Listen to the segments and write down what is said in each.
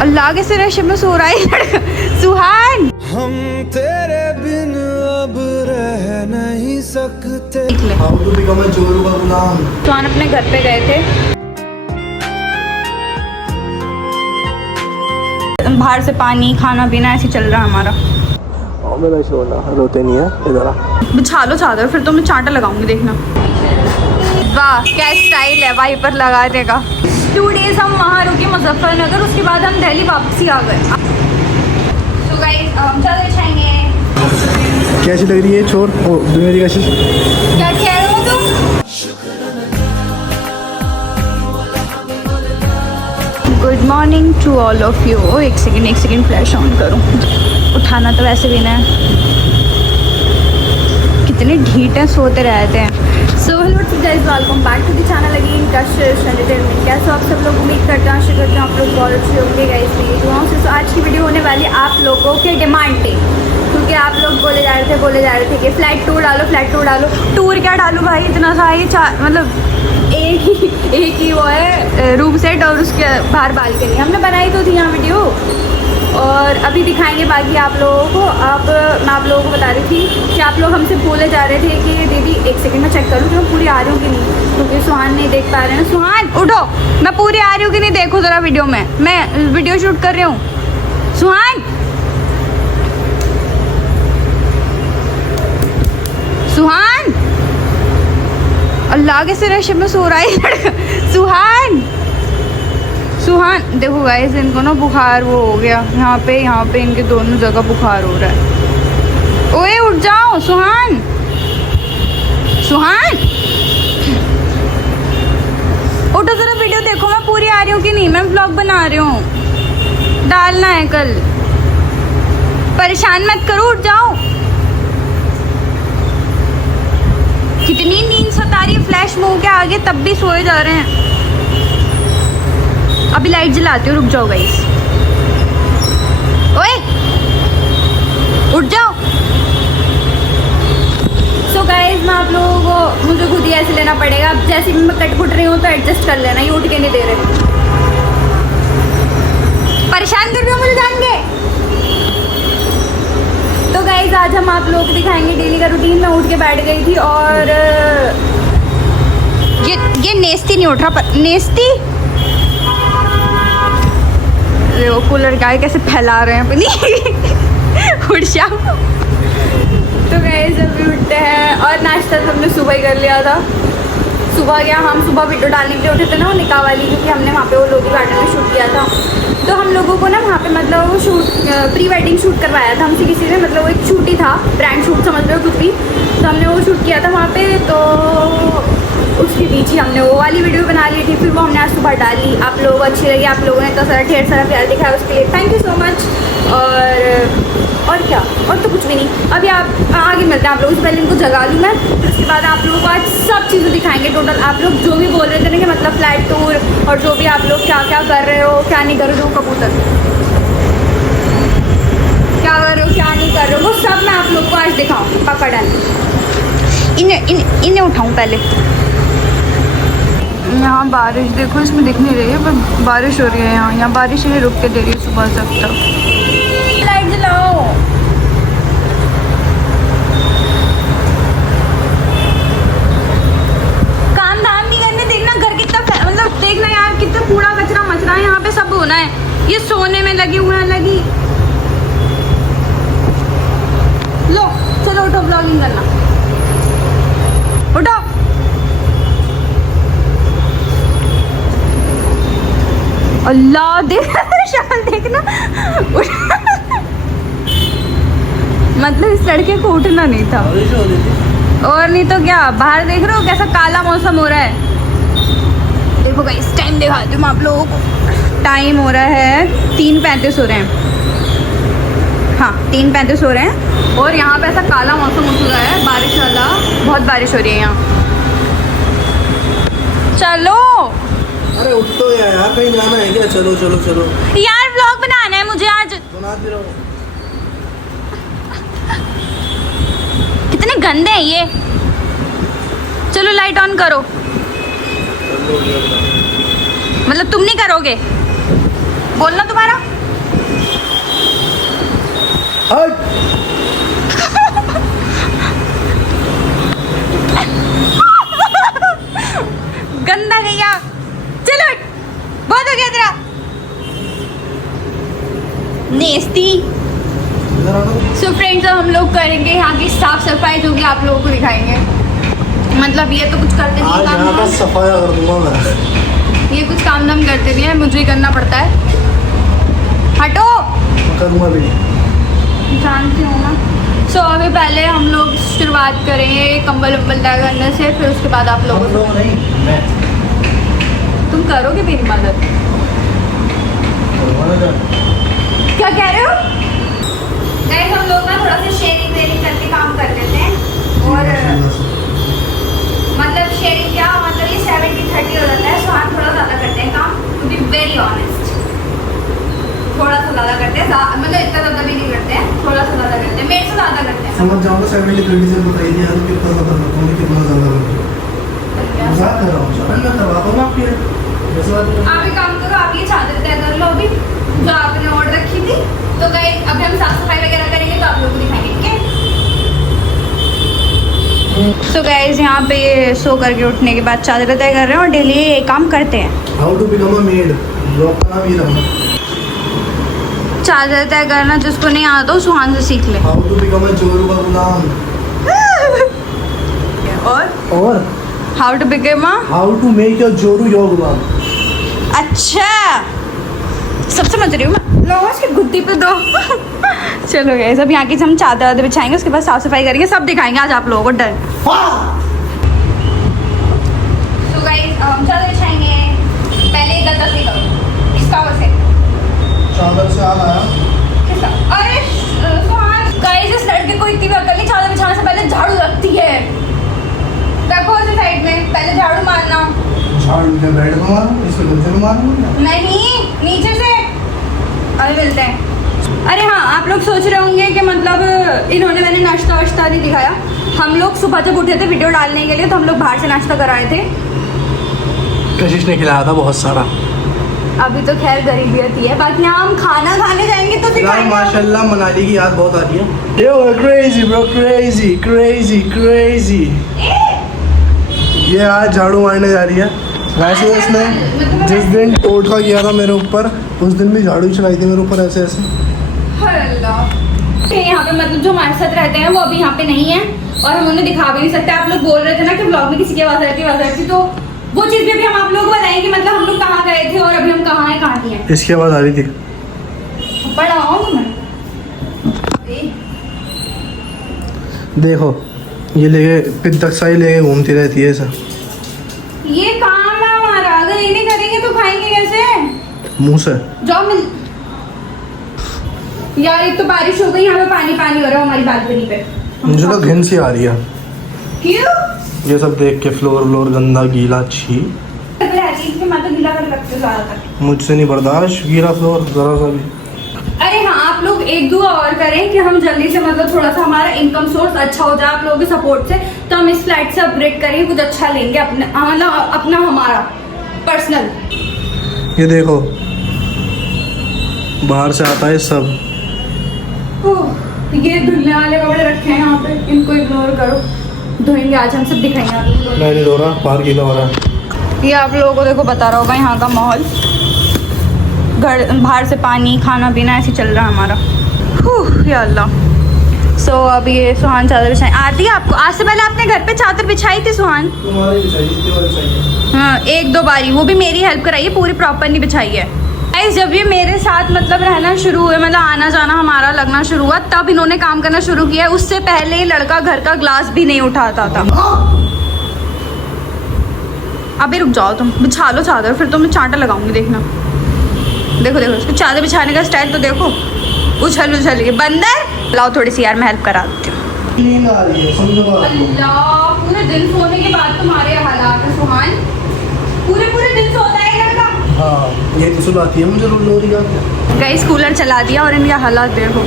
हम तेरे बिन अब रह नहीं सकते। How to become a जोरू का गुलाम। सुहान अपने घर पे गए थे, बाहर से पानी खाना पीना ऐसे चल रहा हमारा। मेरा शोना रोते नहीं है इधर आ। बिछा लो चादर, फिर तो मैं चांटा लगाऊंगी देखना। वाह क्या स्टाइल है वाइपर लगाने का। 2 डेज हम वहाँ रुके मुजफ्फरनगर, उसके बाद हम दिल्ली वापसी आ गए। तो गाइस हम चादर बिछाएंगे। कैसी लग रही है छोर मेरी कैसी? क्या कह रहे हो तुम? Good morning to all of you. एक सेकेंड फ्लैश ऑन करूँ, उठाना तो वैसे भी ना है। कितने ढीठ हैं, सोते रहते हैं। So hello guys, welcome back to the channel again कश एंटरटेनमेंट। कैसे आप सब लोग, उम्मीद करते हैं आशा करते हैं आप लोग बहुत अच्छे होंगे गाइस। मेरी दुआओं से। तो आज की वीडियो होने वाली आप लोगों के डिमांड पे, क्योंकि आप लोग बोले जा रहे थे कि फ्लैट टूर डालो। टूर क्या डालूँ भाई, इतना सा ही मतलब एक ही वो है रूम सेट और उसके बाहर बालकनी। हमने बनाई तो थी यहाँ वीडियो, और अभी दिखाएंगे बाकी आप लोगों को। मैं आप लोगों को बता रही थी कि आप लोग हमसे बोले जा रहे थे कि दीदी एक सेकंड में चेक करूँ कि मैं पूरी आ रही हूँ कि नहीं, क्योंकि सुहान नहीं देख पा रहे हैं। सुहान उठो, मैं पूरी आ रही हूँ कि नहीं देखो ज़रा वीडियो में, मैं वीडियो शूट कर रही हूँ। सुहान अल्लाह के सिर शब में सो रहा है लड़का सुहान। देखो गाइस, इनको ना बुखार वो हो गया, यहाँ पे इनके दोनों जगह बुखार हो रहा है। ओए उठ जाओ सुहान। उठो जरा, वीडियो देखो, मैं पूरी आ रही हूँ कि नहीं, मैं व्लॉग बना रही हूँ, डालना है कल। परेशान मत करो, उठ जाओ। कितनी नींद सता रही है, फ्लैश मूव के आगे तब भी सोए जा रहे हैं। अभी लाइट जलाती हूँ, रुक जाओ गाइस। ओए उठ जाओ। सो गाइस, मैं आप लोगों को, मुझे खुद ही ऐसे लेना पड़ेगा। अब जैसे भी मैं कट फुट रही हूँ तो एडजस्ट कर लेना, ये उठ के नहीं दे रहे, परेशान कर रहे हो मुझे जान के। तो गाइज आज हम आप लोगों को दिखाएंगे डेली का रूटीन। मैं उठ के बैठ गई थी और ये नेस्ती नहीं उठ रहा, पर नेस्ती वो कूलर गाय कैसे फैला रहे हैं अपनी उठ जाओ। तो गाइज अभी उठते हैं, और नाश्ता तो हमने सुबह ही कर लिया था। हम सुबह वीडियो डालने के लिए उठे थे ना, वो निकाह वाली, क्योंकि हमने वहाँ पे वो लोधी गार्डन में शूट किया था। तो हम लोगों को ना वहाँ पे मतलब वो प्री वेडिंग शूट करवाया था हमसे किसी ने, मतलब वो एक शूट ही था, ब्रांड शूट समझ लो कुछ भी। तो हमने वो शूट किया था वहाँ पे, तो उसके बीच ही हमने वो वाली वीडियो बना ली थी। फिर वो हमने आज सुबह डाली, आप लोगों को अच्छी लगी, आप लोगों ने तो सारा ढेर सारा प्यार दिखाया, उसके लिए थैंक यू सो मच। और क्या, और तो कुछ भी नहीं। अभी आप आगे मिलते हैं आप लोगों से, पहले इनको जगा लूँ मैं, उसके बाद आप लोगों को आज सब चीज़ें दिखाएंगे टोटल। आप लोग जो भी बोल रहे थे ना कि मतलब फ्लैट टूर, और जो भी आप लोग क्या क्या कर रहे हो, क्या नहीं कर रहे हो, कबूतर क्या कर रहे हो, क्या नहीं कर रहे हो, वो सब मैं आप लोग को आज दिखाऊँ। पकड़ इन्हें उठाऊँ पहले। यहाँ बारिश देखो, इसमें दिख नहीं रही है पर बारिश हो रही है यहाँ बारिश ही रुक के दे रही है सुबह से अब तक। लाइट जलाओ। काम धाम नहीं करने, देखना घर कितना मतलब देखना यार कितना कूड़ा कचरा मच रहा है यहाँ पे, सब होना है। ये सोने में लगे हुए हैं लगी। लो चलो उठो, ब्लॉगिंग करना, उठो। अल्लाह देख शक्ल देखना। मतलब इस लड़के को उठना नहीं था, और नहीं तो क्या। बाहर देख रहे हो कैसा काला मौसम हो रहा है। देखो गाइस, टाइम दिखाती हूँ आप लोगों को। टाइम हो रहा है 3:35 हो रहे हैं। हाँ 3:35 हो रहे हैं, और यहाँ पे ऐसा काला मौसम हो चुका है, बारिश वाला, बहुत बारिश हो रही है यहाँ। चलो अरे उठ तो यार, कहीं जाना है क्या? चलो यार व्लॉग बनाना है मुझे आज। बना दे रहा हूँ। कितने गंदे हैं ये। चलो लाइट ऑन करो। मतलब तुम नहीं करोगे? बोलना तुम्हारा। हट। गंदा गैया, चलो बहुत हो गया तेरा नेस्टी। सो फ्रेंड्स, अब हम लोग करेंगे यहाँ की साफ सफाई, जो कि आप लोगों को दिखाएंगे। मतलब ये तो कुछ करते नहीं आज यहाँ का काम, सफाया कर दूंगा मैं। ये कुछ काम धाम करते नहीं है, मुझे ही करना पड़ता है। हटो, करूँगा भी। जानती हूँ ना। सो अभी पहले हम लोग शुरुआत करेंगे कंबल उम्बल तय करने से, फिर उसके बाद आप लोगों हम लोग नहीं, मैं तुम करोगे मेरी मदद। क्या कह रहे हो? गाइस, हम लोग ना थोड़ा सा शेयरिंग वेयरिंग करके काम कर लेते हैं। और मतलब शेयरिंग क्या, मतलब ये 70-30 हो जाता है। सो हम थोड़ा ज़्यादा करते हैं काम, टू बी वेरी ऑनेस्ट। थोड़ा सा ज़्यादा करते हैं, मतलब इतना ज़्यादा भी नहीं करते हैं, थोड़ा सा ज़्यादा करते हैं, मेरे से ज़्यादा करते हैं। समझ जाओ तो 70-30 से बताइए यार, कितना ज़्यादा करता हूँ, कितना ज़्यादा मजाक कर रहा हूँ। चलो मैं करवाता हूँ आपके जैसे बात है। आप एक काम करो, आप ये चादर तय कर लो अभी, जो आपने ऑर्डर रखी थी। तो गाइस, अभी हम साफ सफाई वगैरह करेंगे तो आप लोगों को दिखाएंगे, ठीक है? सो गाइस, यहाँ पे ये सो करके उठने के बाद चादर तय कर रहे हैं और डेली ये काम करते हैं। How to become a maid, blog का नाम ये रखना। चादर तय करना जिसको नहीं आता तो सुहान से सीख ले। हाउ टू बिकम अ जोरू का गुलाम। और how to become a, how to make your जोरू योर गुलाम। अच्छा सब समझ रही हूँ मैं। लो इसकी गुद्दी पे दो। चलो गाइस, अब यहाँ की हम चादर वादर बिछाएंगे, उसके बाद साफ सफाई करेंगे, सब दिखाएंगे आज आप लोगों को। डर। तो गाइस, हम चादर बिछाएंगे। पहले गद्दा से करो, इसका वैसे चादर से आग आया। किसका? अरे सुहान, गाइस इस लड़के को इतनी भी अकल नहीं, चादर बिछाने से पहले झाड़ू लगती है। रखो उसे साइड में, पहले झाड़ू मारना। झाड़ू के बेड में मारूं, इसके गद्दे में मारूं? नहीं, नीचे से। अभी मिलते हैं। अरे हाँ, आप लोग सोच रहे होंगे कि मतलब इन्होंने मैंने नाश्ता वाश्ता नहीं दिखाया। हम लोग सुबह जब उठे थे वीडियो डालने के लिए, तो हम लोग बाहर से नाश्ता कराए थे। कशिश ने खिलाया था बहुत सारा। अभी तो खैर गरीबियत ही है, बाकी यहाँ हम खाना खाने जाएंगे तो यार दिखाएंगे। माशाल्लाह मनाली की याद बहुत आ रही है। Yo crazy bro, crazy crazy crazy. ये आज झाड़ू मारने जा रही है। वैसे उसने जिस दिन टोटका किया था मेरे ऊपर, उस दिन भी झाड़ू चलाई थी मेरे ऊपर ऐसे ऐसे। यहाँ पे मतलब जो हमारे साथ रहते हैं वो अभी यहाँ पे नहीं है, और हम उन्हें दिखा भी नहीं सकते। आप लोग बोल रहे थे ना कि ब्लॉग में किसी की आवाज रहती, तो वो चीज़ भी अभी हम आप लोगों को बताएंगे, मतलब हम लोग कहाँ गए थे और अभी हम कहाँ हैं, कहाँ नहीं है। इसकी आवाज आ रही थी। पढ़ा हूँ मैं। देखो ये लेके पिद्दकसाई लेके घूमती रहती है ऐसा। ये काम है हमारा, अगर ये नहीं करेंगे तो खाएंगे कैसे? मुंह से। जाओ मिल। यार एक तो बारिश हो गई, यहाँ पे पानी पानी हो रहा है हमारी बालकनी पे। मुझे तो घिन सी आ रही है क्यों? ये सब देख के। फ्लोर गंदा गीला छी। मतलब गीला कर रखते हो ज्यादातर। मुझसे नहीं बर्दाश्त गीला फ्लोर जरा सा भी। अरे हाँ, आप लोग एक दुआ और करें कि हम जल्दी से मतलब थोड़ा सा हमारा इनकम सोर्स अच्छा हो जाए आप लोगों के सपोर्ट से, तो हम इस फ्लैट से अपग्रेड करेंगे, कुछ अच्छा लेंगे अपना हमारा पर्सनल। ये देखो बाहर से आता है सब। ये धुलने वाले कपड़े रखे हैं यहाँ पे, इनको इग्नोर करो, धोएंगे आज हम, सब दिखाएंगे आप लोगों को। मैं नहीं धो रहा, बाहर गीला हो रहा है। ये आप लोगों को देखो बता रहा होगा यहाँ का माहौल, घर बाहर से पानी खाना पीना ऐसे चल रहा है हमारा। या अल्लाह। सो अब ये सुहान चादर बिछाई आती है आपको? आज से पहले आपने घर पे चादर बिछाई थी सुहान? तुम्हारी भी चाहिए, इसकी वाली चाहिए। हाँ, एक दो बारी, वो भी मेरी हेल्प कराई है, पूरी प्रॉपर नहीं बिछाई है। गाइस, जब ये मेरे साथ मतलब रहना शुरू हुए, मतलब आना जाना हमारा लगना शुरू हुआ, तब इन्होंने काम करना शुरू किया। उससे पहले ये लड़का घर का ग्लास भी नहीं उठाता था। अभी रुक जाओ, तुम बिछा लो चादर, फिर तो मैं चांटा लगाऊंगी, देखना। देखो देखो इसको चादर बिछाने का स्टाइल तो देखो, उछल उछल के। बंदर लाओ थोड़ी सी यार, मैं हेल्प करा देती हूँ। नींद आ रही है, समझो बात को। अल्लाह, पूरे दिन सोने के बाद तुम्हारे हालात है सुहान, पूरे दिन सोता है लड़का। हाँ ये तो सुनाती है मुझे लोरी का। गाइस, कूलर चला दिया और इनके हालात देखो।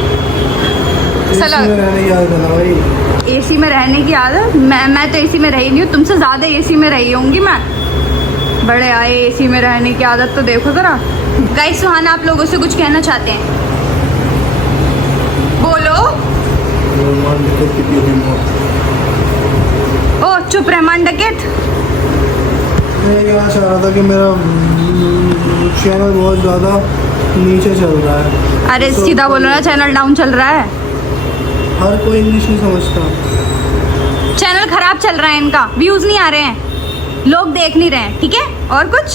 रहने की आदत है ना भाई। एसी में रहने की आदत? मैं तो एसी में रही नहीं हूँ, तुमसे ज़्यादा एसी में रही होंगी मैं। बड़े आए एसी में रहने की आदत तो देखो ज़रा। गाइस, सुहाना आप लोगों से कुछ कहना चाहते हैं? बोलो। तो ओ चुप रहमान डकैत। मैं कहना चाह रहा था कि मेरा चैनल बहुत ज़्यादा नीचे चल रहा है। अरे तो सीधा बोलो ना, चैनल डाउन चल रहा है। हर कोई इंग्लिश नहीं समझता। चैनल खराब चल रहा है इनका, व्यूज नहीं आ रहे हैं, लोग देख नहीं रहे हैं, ठीक है। और कुछ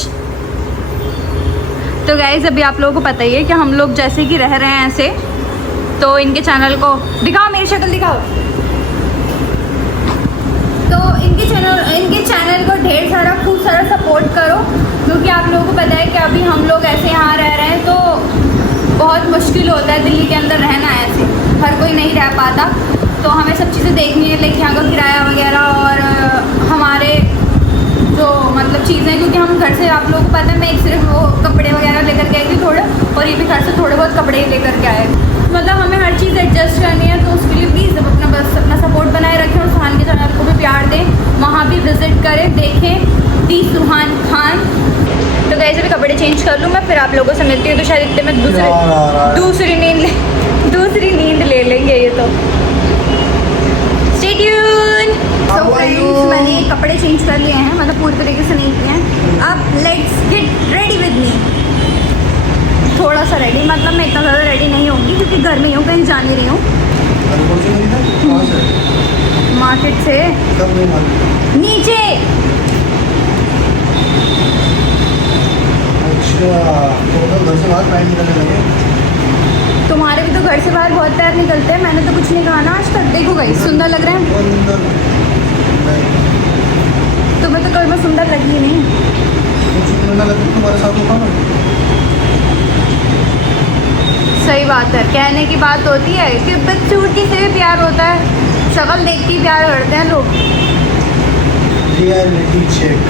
तो गाइस अभी आप लोगों को पता ही है कि हम लोग जैसे कि रह रहे हैं ऐसे, तो इनके चैनल को दिखाओ, मेरी शक्ल दिखाओ। तो इनके चैनल को ढेर सारा खूब सारा सपोर्ट करो, क्योंकि आप लोगों को पता है कि अभी हम लोग ऐसे यहाँ रह रहे हैं तो बहुत मुश्किल होता है दिल्ली के अंदर रहना। ऐसे हर कोई नहीं रह पाता, तो हमें सब चीज़ें देखनी है, लाइक यहाँ का किराया वगैरह और हमारे जो मतलब चीज़ें, क्योंकि हम घर से आप लोगों को पता है मैं एक सिर्फ वो कपड़े वगैरह लेकर गई थी थोड़े, और ये भी घर से थोड़े बहुत कपड़े लेकर के आए। मतलब हमें हर चीज़ एडजस्ट करनी है, तो उसके लिए प्लीज़ अपना सपोर्ट बनाए रखें और सुहान के चैनल को भी प्यार दें, वहाँ भी विजिट करें, देखें दी सुहान खान। तो गाइस अभी कपड़े चेंज कर लूँ मैं, फिर आप लोगों से मिलती हूँ। तो शायद इतने में दूसरी नींद ले लेंगे ये तो। Stay tune. तो गाइस मैंने कपड़े चेंज कर लिए हैं, मतलब पूरी तरीके से नहीं किए हैं। अब let's get ready with me. थोड़ा सा रेडी, मतलब मैं इतना ज़्यादा रेडी नहीं होंगी क्योंकि घर में ही हूँ, कहीं जा नहीं रही हूँ। मार्केट से नीचे। अच्छा तो घर से बाहर पैंट निकलने लगे। तुम्हारे भी तो घर से बाहर बहुत पैर निकलते हैं, मैंने तो कुछ नहीं कहा ना आज तक। देखो गाइस सुंदर लग रहे हैं, तुम्हें तो कभी मैं सुंदर लगी ही नहीं। तुम्हारे साथ होगा ना। सही बात है, कहने की बात होती है कि बदसूरती से भी प्यार होता है, शक्ल देख के प्यार करते हैं लोग। Reality check.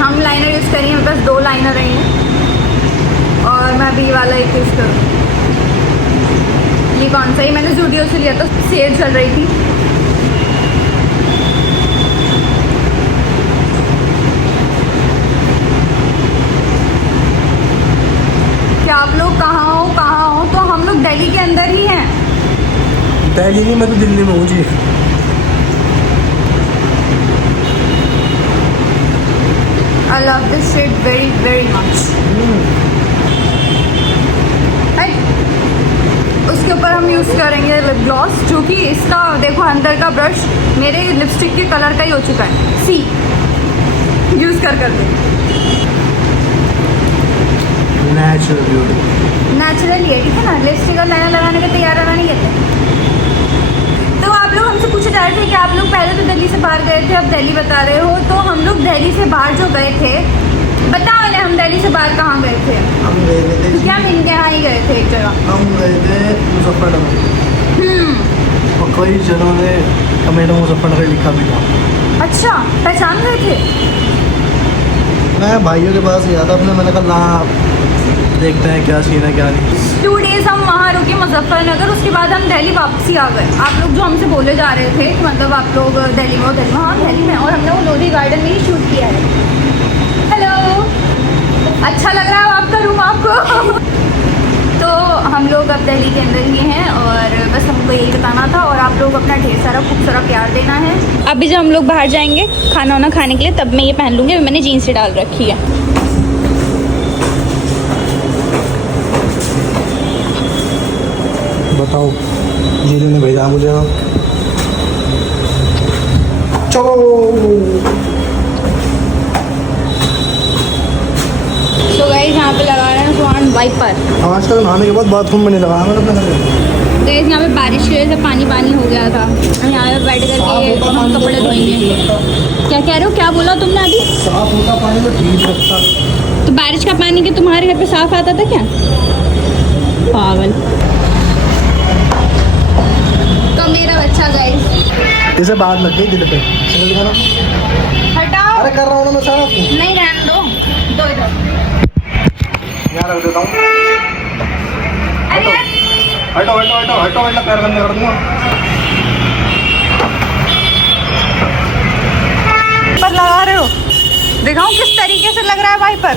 हम लाइनर यूज़ करेंगे, मेरे पास 2 लाइनर हैं और मैं भी वाला एक यूज़ करूँ। ये कौन सा, ही मैंने जूडियो से लिया था, सेल चल रही थी। क्या आप लोग कहाँ हो? तो हम लोग दिल्ली के अंदर ही हैं। दिल्ली नहीं, मैं तो दिल्ली में हूँ जी। I love this shade very very much. उसके ऊपर हम यूज़ करेंगे लिप ग्लॉस, जो कि इसका देखो अंदर का ब्रश मेरे लिपस्टिक के कलर का ही हो चुका है। सी यूज़ कर दे। नेचुरल ब्यूटी, नेचुरल ही है, ठीक है ना। लिपस्टिक और लाइनर लगाने का तैयार रहना नहीं कहते। तो आप लोग हमसे पूछे जा रहे थे कि आप लोग पहले तो दिल्ली से बाहर गए थे, अब दिल्ली बता रहे हो। तो हम लोग दिल्ली से बाहर जो गए थे, बताओ इन्हें हम दिल्ली से बाहर कहाँ गए थे। हम गए थे क्योंकि हम इनके यहाँ ही गए थे एक जगह। हम गए थे मुजफ्फरनगर, और कई जनों ने हमें मुजफ्फरनगर लिखा भी था। अच्छा पहचान गए थे। मैं भाइयों के पास गया था अपने, मैंने कहा ला देखते हैं क्या सीन है क्या नहीं। 2 डेज़ हम वहाँ रुके मुजफ्फरनगर, उसके बाद हम दिल्ली वापसी आ गए। आप लोग जो हमसे बोले जा रहे थे कि मतलब आप लोग दिल्ली में हो, हाँ दिल्ली में, और हमने वो लोधी गार्डन में ही शूट किया है। हेलो, अच्छा लग रहा है आपका रूम आपको? तो हम लोग अब दिल्ली के अंदर ही हैं, और बस हमको यही बताना था, और आप लोग अपना ढेर सारा खूब सारा प्यार देना है। अभी जब हम लोग बाहर जाएंगे खाना वाना खाने के लिए, तब मैं ये पहन लूँगी। अभी मैंने जीन्स से डाल रखी है। बताओ, जीजू ने भेजा मुझे। चलो तो गाइस यहाँ पे लगा रहे हैं सुहान वाइपर। आजकल नहाने के बाद बाथरूम में नहीं लगाया मैंने अपने घर। गाइस यहाँ पे बारिश की वजह से पानी पानी हो गया था, यहाँ पे बैठ करके हम कपड़े धोएंगे। क्या कह रहे हो, क्या बोला तुमने अभी? साफ होता पानी तो ठीक लगता। तो बारिश का पानी के तुम्हारे घर पे साफ आता था क्या? पागल तो मेरा बच्चा गाइस इसे बात लग गई दिल पे। हटाओ। अरे कर रहा हूँ ना मैं साफ। नहीं रहने दो इधर। यहाँ रख देता हूँ। अरे हटो हटो हटो हटो हटो, पैर गंदे कर दूंगा। पर लगा रहे हो, दिखाऊं किस तरीके से लग रहा है वाइपर।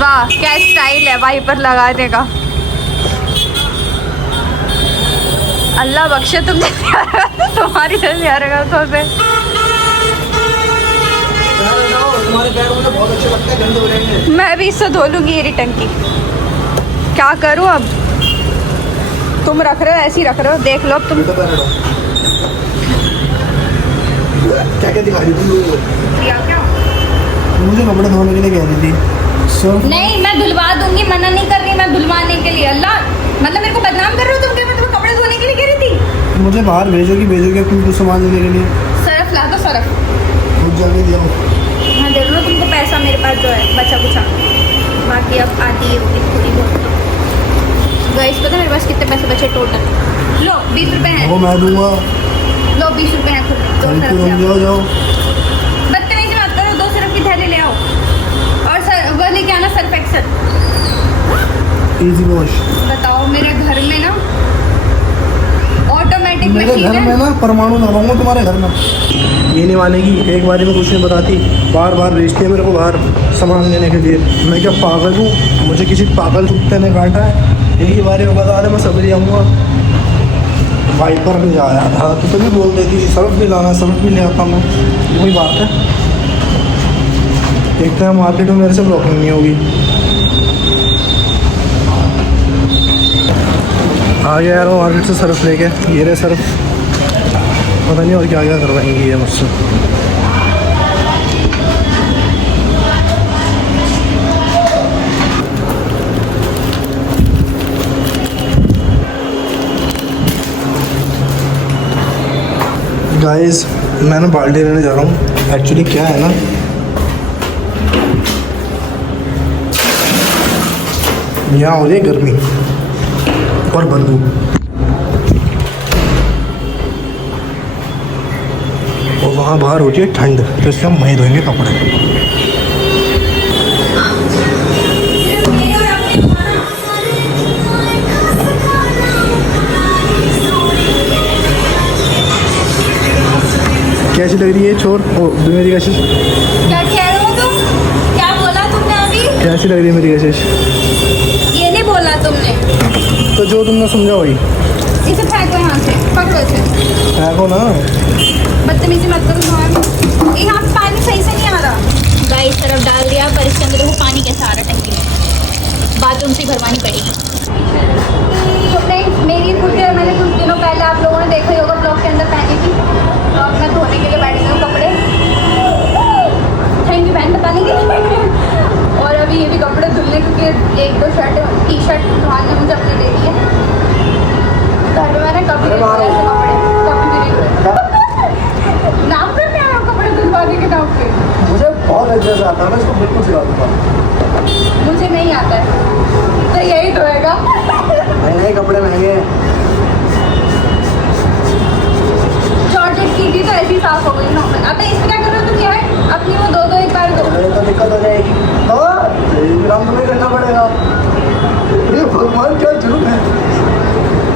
वाह क्या स्टाइल है वाइपर लगाने का। अल्लाह बख्शे तुम तुम्हारी जैसी हरकतों से। तुम्हारे पैर मुझे बहुत अच्छे लगते हैं, गंदे हो जाएंगे। मैं भी इससे धो लूँगी ये टंकी। क्या करूँ अब? तुम रख रहे हो ऐसे ही रख रहे हो, देख लो अब तुम। क्या क्या दिखा रही तुम लोगों को? क्या? मुझे कपड़े धोने के लिए कह रही थी सब। नहीं मैं धुलवा दूंगी, मना नहीं कर रही मैं धुलवाने के लिए। अल्लाह मतलब मेरे को बदनाम कर रहे हो तुम क्या? मैं तुम्हें कपड़े धोने के लिए कह रही थी। मुझे बाहर भेजोगे कुछ सामान लेने के लिए? सरफ ला दो सरफ। कुछ जल्दी दिया। हाँ दे दो तुमको पैसा, मेरे पास जो है बचा कुचा, बाकी अब आती है थोड़ी बहुत। गाइस पता है मेरे पास कितने पैसे बचे टोटल? लो 20 रुपए हैं। वो मैं दूंगा। लो 20 रुपए हैं, खुद दो सरफ ले आओ। जाओ जाओ। बदतमीजी मत करो, 2 सरफ की थैली ले आओ और सर वो लेके आना सर्फ एक्सेल। Easy wash. बताओ मेरे घर में ना ऑटोमेटिक मेरे मशीन घर में है। ना परमाणु लगाऊंगा तुम्हारे घर में। ये नहीं मानेगी, एक बार में कुछ नहीं बताती, बार बार भेजती है मेरे को बाहर सामान लेने के लिए। मैं क्या पागल हूँ? मुझे किसी पागल कुत्ते ने काटा है? एक ही बारे में बता दे मैं सबरी आऊँगा। वाइपर भी आया था तो भी बोल देती थी सर्फ भी लाना, सर्फ भी ले आता मैं। ये कोई बात है? एक तो मार्केट में मेरे से ब्लॉकिंग नहीं होगी। आ गया यार वो मार्केट से सर्फ लेके, ये रहे सर्फ। पता नहीं और क्या क्या करवाएंगी ये मुझसे। गाइस मैं ना बाल्टी लेने जा रहा हूँ। एक्चुअली क्या है ना, यहाँ हो रही है गर्मी और बंदूक, और वहाँ बाहर होती है ठंड, तो इसलिए हम वहीं धोएंगे कपड़े। कैसी लग रही है छोर मेरी कशिश? क्या कह रहे हो तुम? क्या बोला तुमने अभी? कैसी लग रही है मेरी कशिश? ये नहीं बोला तुमने। तो जो तुमने समझा वही। इसे फेंको यहाँ से, पकड़ो इसे। फेंको ना। बदतमीजी मत करो तुम्हारा। यहाँ पे पानी सही से नहीं आ रहा। गाइस तरफ डाल दिया पर इसके अंदर देखो पानी कैसा आ रहा टंकी में। बाथरूम से भरवानी पड़ेगी। तो फ्रेंड्स मेरी स्कूटर मैंने कुछ दिनों पहले आप लोगों ने देखा ही होगा ब्लॉग के अंदर पहनी थी, तो अब मैं धोने के लिए बैठ गई हूँ कपड़े। थैंक यू बहन बताने के लिए। और अभी ये भी कपड़े धुलने क्योंकि 1-2 शर्ट टी शर्ट धुलने मुझे अपने दे दी है। घर में मैंने कभी नहीं धोए ऐसे कपड़े, कभी भी नहीं धोए। नाम पे क्या है कपड़े धुलवाने के नाम पे? मुझे बहुत अच्छे से आता है, मैं इसको बिल्कुल सिखा दूँगा। मुझे नहीं आता है तो यही धोएगा। नए कपड़े महंगे हैं। शॉर्टेज की थी तो ऐसी साफ हो गई नॉर्मल। अब इसमें क्या कर रहे हो तुम यार? अपनी वो दो एक बार दो। अरे तो दिक्कत हो जाएगी, तो काम तुम्हें करना पड़ेगा। ये भगवान क्या जुर्म है?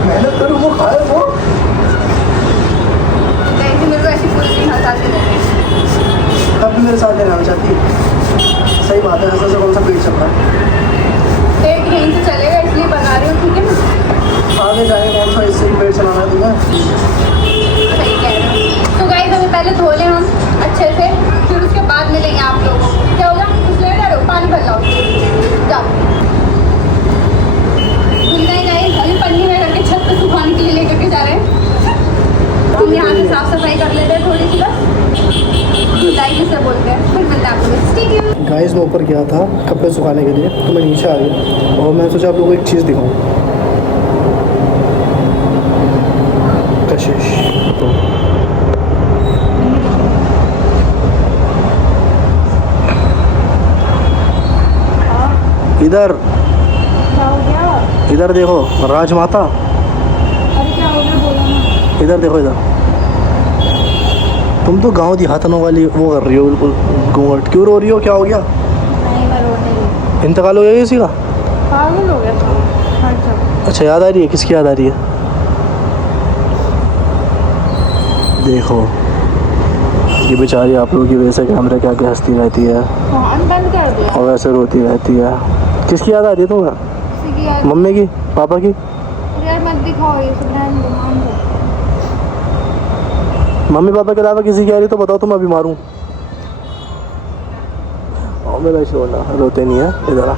मेहनत करूँ वो खाए वो। ऐसे मेरे को ऐसी पूरी दिन हंसाते रहते। तब भी मेरे साथ रहना चाहती है। सही बात है, ऐसा से कौन सा पेट चल रहा है? पेट यहीं से चलेगा इसलिए बना रही हूँ, ठीक है ना? आगे जाए कौन सा इससे ही पेट चलाना है तुम्हें? सही कह रहे हो। तो गाइस अभी पहले धो लें हम अच्छे से, फिर उसके बाद मिलेंगे आप लोगों को। क्या होगा? कुछ ले रहे हो? पानी भर लाओ, जाओ। धुलना ही गाइस अभी पन्नी में करके छत पे सुखाने के लिए लेकर के जा रहे हैं। हम यहाँ से साफ सफाई कर लेते हैं थोड़ी सी बस, धुलाई जिसे बोलते हैं। फिर मिलते हैं आपको, ठीक है? गाइस मैं ऊपर गया था कपड़े सुखाने के लिए, तो मैं नीचे आ गया और मैं सोचा आप लोगों को एक चीज़ दिखाऊं। कशिश तो इधर क्या हो गया? इधर देखो राजमाता, अरे क्या हो गया बोलो ना। इधर देखो इधर। तुम तो गांव देहातनों वाली वो कर रही हो बिल्कुल घूंघट। क्यों रो रही हो? क्या हो गया? नहीं मैं रोने नहीं। इंतकाल हो गया किसी का? पागल हो गया था हर जगह। अच्छा याद आ रही है? किसकी याद आ रही है? देखो ये बेचारी आप लोगों की वजह से कैमरे के आगे हंसती रहती है फोन बंद कर दिया। और वैसे रोती रहती है। किसकी याद आ रही है तुम्हें? किसी की याद? मम्मी की, पापा की? यार मत दिखाओ ये सब ध्यान दो। मम्मी पापा के अलावा किसी की आ रही तो बताओ, तो मैं बीमार हूँ। और मेरा शोना रोते नहीं है, इधर आ।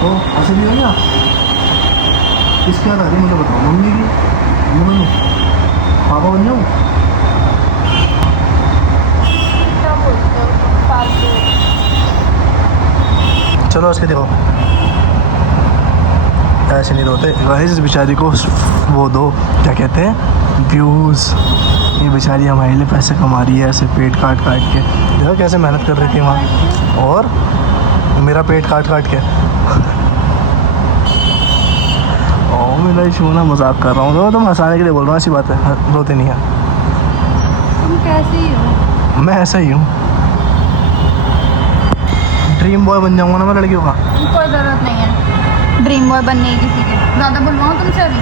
तो ऐसे भी हो गया? किसकी याद आ रही है मुझे बताओ? मम्मी की? मम्मी पापा बन जाऊँ? क्या बोलते हो फालतू? चलो उसके देखो, ऐसे नहीं रोते गाइस। इस बेचारी को वो दो, क्या कहते हैं, व्यूज़। ये बेचारी हमारे लिए पैसे कमा रही है ऐसे पेट काट काट के। देखो कैसे मेहनत कर रही थी वहाँ, और मेरा पेट काट काट के। ओ मेरा इशू ना, मजाक कर रहा हूँ तो हंसाने के लिए बोल रहा हूँ, ऐसी बात है, रोते नहीं है। तुम कैसे ही हो? मैं ऐसा ही हूँ, ड्रीम बॉय बन जाऊँगा ना मैं लड़कियों का। कोई ज़रूरत नहीं है ड्रीम बॉय बनने की किसी की। ज़्यादा बुलवाऊँ तुमसे अभी?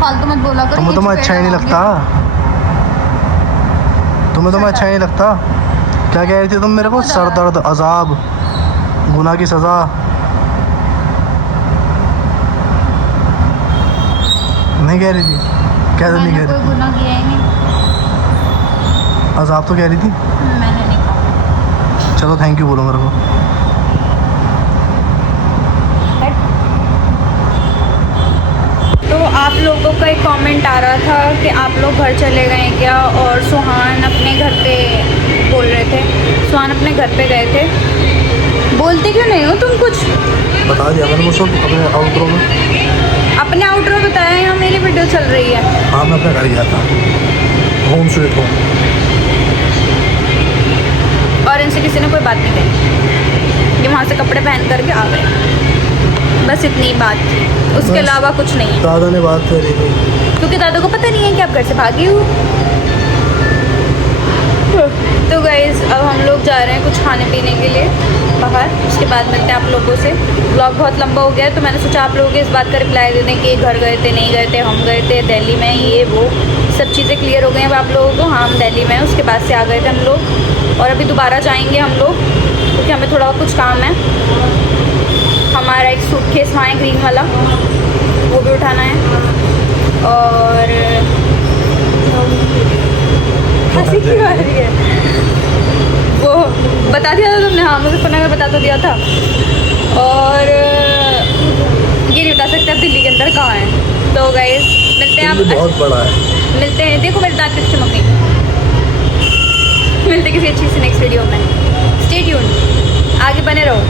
फालतू मत बोला करो। तुम्हें अच्छा ही नहीं लगता? तुम्हें तो मैं अच्छा ही नहीं लगता? क्या कह रही थी तुम मेरे को? सर दर्द, अजाब, गुनाह की सज़ा। नहीं कह रही थी? क्या तो नहीं कह कोई रही? गुनाह किया ही नहीं। अजाब तो कह रही थी। मैंने नहीं कहा। चलो थैंक यू बोलो मेरे को। तो आप लोगों का एक कमेंट आ रहा था कि आप लोग घर चले गए क्या, और सुहान अपने घर पे बोल रहे थे। सुहान अपने घर पे गए थे। बोलते क्यों नहीं हो तुम कुछ? बता दिया मैंने मुझसे अपने आउटरो में। अपने आउटरो बताया, यहाँ मेरी वीडियो चल रही है। हाँ मैं अपने घर गया था, होम स्वीट होम। और इनसे किसी ने कोई बात नहीं कही। ये वहाँ से कपड़े पहन करके आ गए, बस इतनी बात थी, उसके अलावा कुछ नहीं। दादा ने बात करी थी, क्योंकि दादा को पता नहीं है कि आप घर से भागी हो। तो गाइज़ अब हम लोग जा रहे हैं कुछ खाने पीने के लिए बाहर, उसके बाद मिलते हैं आप लोगों से। ब्लॉग बहुत लंबा हो गया है, तो मैंने सोचा आप लोगों के इस बात का रिप्लाई दे दें कि घर गए थे, नहीं गए थे, हम गए थे दिल्ली में, ये वो सब चीज़ें क्लियर हो गई हैं आप लोगों को। हाँ हम दिल्ली में हैं, उसके बाद से आ गए थे हम लोग, और अभी दोबारा जाएंगे हम लोग क्योंकि हमें थोड़ा कुछ काम है। हमारा एक सूटकेस वहाँ है ग्रीन वाला, वो भी उठाना है। और हंसी क्यों आ रही है? वो बता दिया था तुमने? हाँ मुझे फोन में बता तो दिया था। और ये नहीं बता सकते आप दिल्ली के अंदर कहाँ है। तो गाइस मिलते हैं आप, बहुत बड़ा है। मिलते हैं, देखो मेरे दांत कितनी चमक गई। मिलते हैं किसी अच्छी सी नेक्स्ट वीडियो में। स्टे ट्यून्ड, आगे बने रहो।